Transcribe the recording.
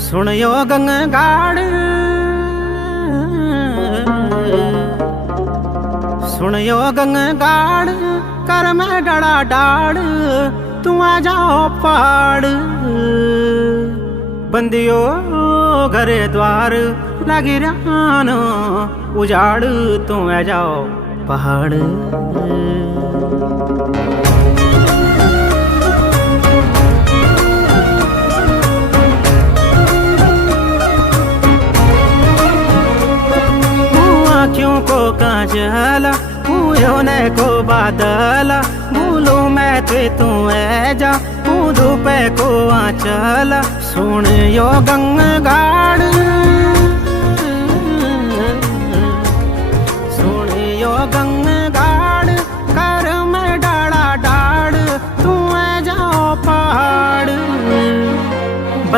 सुनियो गंगाड़, सुनियो गंगाड़, कर मैं डड़ा डाड़, तू आ जाओ पाड़। बंदियो घरे द्वार लगी रानो उजाड़, तू आ जाओ पहाड़। आँखों को काजला पूयो ने को बादला, भूलू मैं तू है जा धूपे को आंचला। सुन यो गंगाड़,